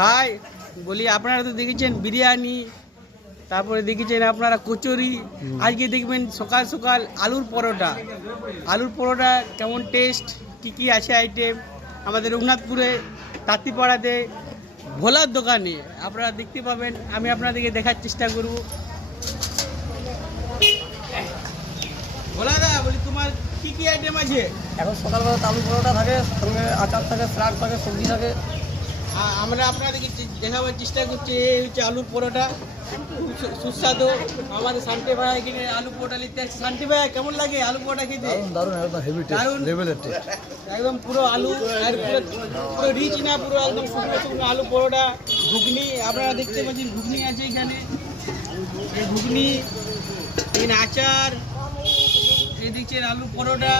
High বলি, আপনারা তো দেখেছেন বিরিয়ানি, তারপরে দেখেছেন আপনারা কচুরি। আজকে দেখবেন সকাল সকাল আলুর পরোটা কেমন টেস্ট, কি কি আছে আইটেম আমাদের রঘুনাথপুরে তাঁতিপাড়াতে ভোলার দোকানে আপনারা দেখতে পাবেন। আমি আপনাদেরকে দেখার চেষ্টা করব। ভোলা দা, বলি তোমার কি কি আইটেম আছে? এখন সকালবেলা আলু পরোটা থাকে, সঙ্গে আচার থাকে, স্যালাড থাকে, সবজি থাকে। আমরা আপনাদেরকে দেখাবার চেষ্টা করছি। এই হচ্ছে আলুর পরোটা, খুব সুস্বাদু। আমাদের শান্তি ভাই এখানে আলু পরোটা নিতে আসছে। শান্তি ভাই, কেমন লাগে আলু পরোটা খেতে? দারুণ, একদম হেভি টেস্ট, দারুণ লেভেলের টেস্ট। একদম পুরো আলু আর পুরো রিচ না, পুরো একদম শুকনো শুকনো আলু পরোটা। ঘুগনি আপনারা দেখতে পাচ্ছেন, ঘুগনি আছে এখানে। এই ঘুগনি, এখানে আচার, এই দেখছেন আলু পরোটা,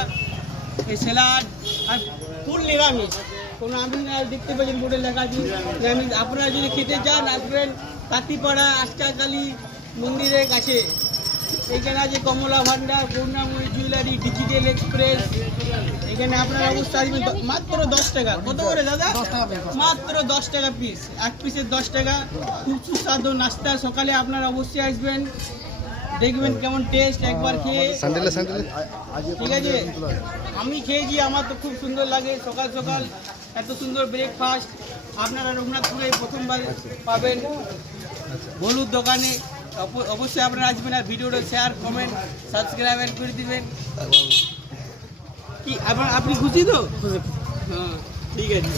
এই স্যালাড আর ফুল নিরামিষ। কোনো আমিষ না, দেখতে পাচ্ছেন বোর্ডে লেখা আছে নিরামিষ। আপনারা যদি খেতে চান আসবেন তাঁতিপাড়া আষ্টাকালী মন্দিরের কাছে। এইখানে আছে কমলা ভান্ডার, করুণাময়ী জুয়েলারি, ডিজিটাল এক্সপ্রেস। এখানে আপনারা অবশ্যই আসবেন। মাত্র 10 টাকা। কত করে দাদা? মাত্র 10 টাকা পিস, এক পিসের 10 টাকা। খুব সুস্বাদু নাস্তা। সকালে আপনারা অবশ্যই আসবেন, দেখবেন কেমন টেস্ট, একবার খেয়ে। ঠিক আছে, আমি খেয়েছি, আমার তো খুব সুন্দর লাগে। সকাল সকাল এত সুন্দর ব্রেকফাস্ট আপনারা রঘুনাথপুরে প্রথমবার পাবেন, হলুদ দোকানে। অবশ্যই আপনারা আসবেন, আর ভিডিওটা শেয়ার, কমেন্ট, সাবস্ক্রাইব করে দিবেন। কি আপনি খুশি তো? হ্যাঁ, ঠিক আছে।